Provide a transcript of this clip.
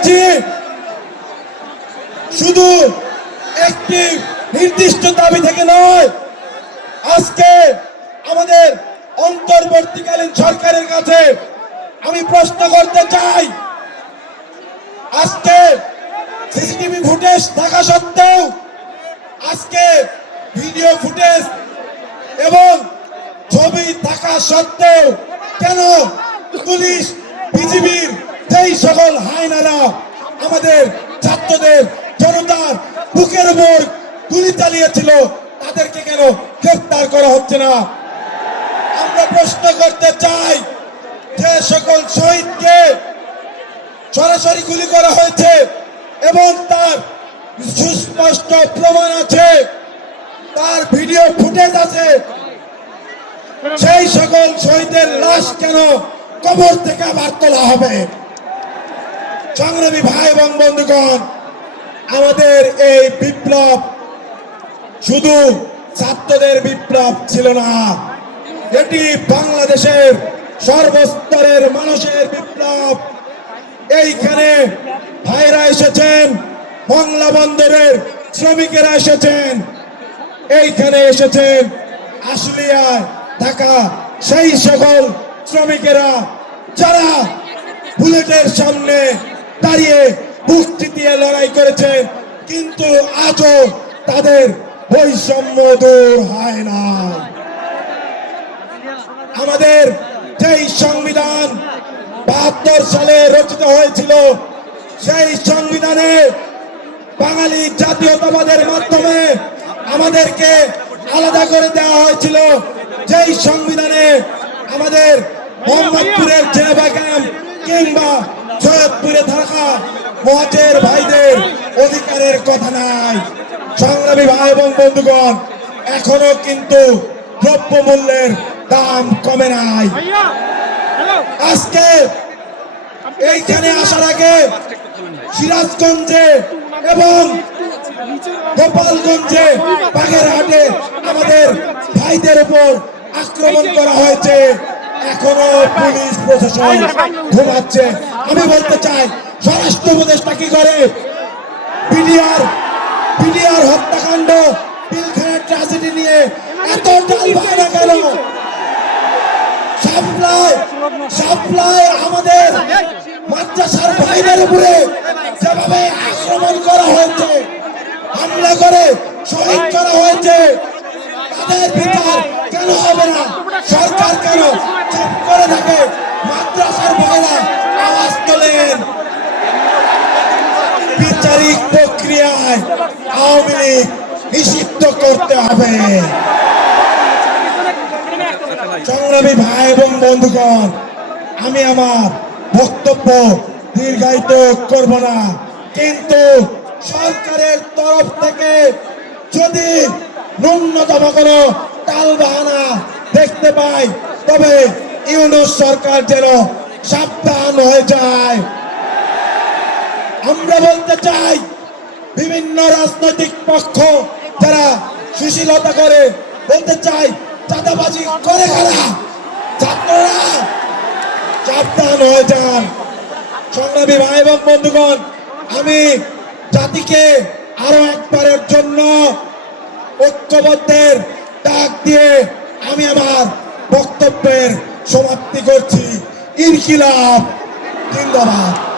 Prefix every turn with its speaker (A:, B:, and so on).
A: করেছি। শুধু একটি নির্দিষ্ট দাবি থেকে নয়, আজকে আমাদের অন্তর্বর্তীকালীন সরকারের কাছে আমি প্রশ্ন করতে চাই, আজকে সিসিটিভি ফুটেজ থাকা সত্ত্বেও আজকে ভিডিও ফুটেজ এবং ছবি থাকা সত্ত্বেও কেন পুলিশ, বিজিবির যেই সকল হায়নারা আমাদের ছাত্রদের, জনতার বুকের উপর গুলি চালিয়েছিল, তাদেরকে কেন গ্রেফতার করা হচ্ছে না? আমরা প্রশ্ন করতে চাই, যে সকল শহীদকে সরাসরি গুলি করা হয়েছে এবং তার সুস্পষ্ট প্রমাণ আছে, তার ভিডিও ফুটেজ আছে, সেই সকল শহীদের লাশ কেন কবর থেকে আবার তোলা হবে? সংগ্রামী ভাই এবং বন্ধুগণ, আমাদের এই বিপ্লব শুধু ছাত্রদের বিপ্লব ছিল না, এটি বাংলাদেশের সর্বস্তরের মানুষের বিপ্লব। এইখানে ভাইরা এসেছেন মংলা বন্দরের শ্রমিকেরা এসেছেন, এইখানে এসেছেন আশুলিয়ায় থাকা সেই সকল শ্রমিকেরা যারা বুলেটের সামনে দাঁড়িয়ে বুক চিতিয়ে লড়াই করেছেন, কিন্তু আজও তাদের বৈষম্য দূর হয় না। আমাদের যেই সংবিধান বাহাত্তর সালে রচিত হয়েছিল, সেই সংবিধানে বাঙালি জাতীয়তাবাদের মাধ্যমে আমাদেরকে আলাদা করে দেওয়া হয়েছিল, যেই সংবিধানে আমাদের মোহাম্মদপুরের জেনেভা ক্যাম্প কিংবা সৈয়দপুরে থাকা মহাজের ভাইদের অধিকারের কথা নাই। সংগ্রামী ভাই এবং বন্ধুগণ এখনও কিন্তু দ্রব্য মূল্যের দাম কমে নাই। আজকে এইখানে আসার আগে সিরাজগঞ্জে এবং গোপালগঞ্জে বাগেরহাটে আমাদের ভাইদের উপর আক্রমণ করা হয়েছে। এখনও পুলিশ প্রশাসন ঘুমাচ্ছে। আমি বলতে চাই, স্বরাষ্ট্র উপদেষ্টা কি করে? বিডিআর বিডিআর হত্যাকাণ্ড পিলখানার ট্রাজেডি নিয়ে এত ডাল ভাই না কেন? সাপ্লাই সাপ্লাই আমাদের মাদ্রাসার উপরে যেভাবে আক্রমণ করা হয়েছে, হামলা করে শহীদ করা হয়েছে, তাদের বিচার কেন হবে না? সরকার কেন চুপ করে থাকে মাদ্রাসার ভাইরা আওয়াজ তোলেন বিচারিক প্রক্রিয়ায় আওয়ামী লীগ নিষিদ্ধ করতে হবে। সংগ্রামী ভাই এবং বন্ধুগণ, আমি আমার বক্তব্য দীর্ঘায়িত করব না। কিন্তু সরকারের তরফ থেকে যদি ন্যূনতম কোনো টাল বাহানা দেখতে পাই, তবে ইউনুস সরকার যেন সাবধান হয়ে যায়। আমরা বলতে চাই, বিভিন্ন রাজনৈতিক পক্ষ যারা সুশীলতা করে বলতে চাই, চাঁদাবাজি করে কারা? ছাত্ররা? সাবধান হয়ে যান। সংগ্রামী ভাই এবং বন্ধুগণ, আমি জাতিকে আরও একবারের জন্য ঐক্যবদ্ধের ডাক দিয়ে আমি আমার বক্তব্যের সমাপ্তি করছি। ইনকিলাব, জিন্দাবাদ।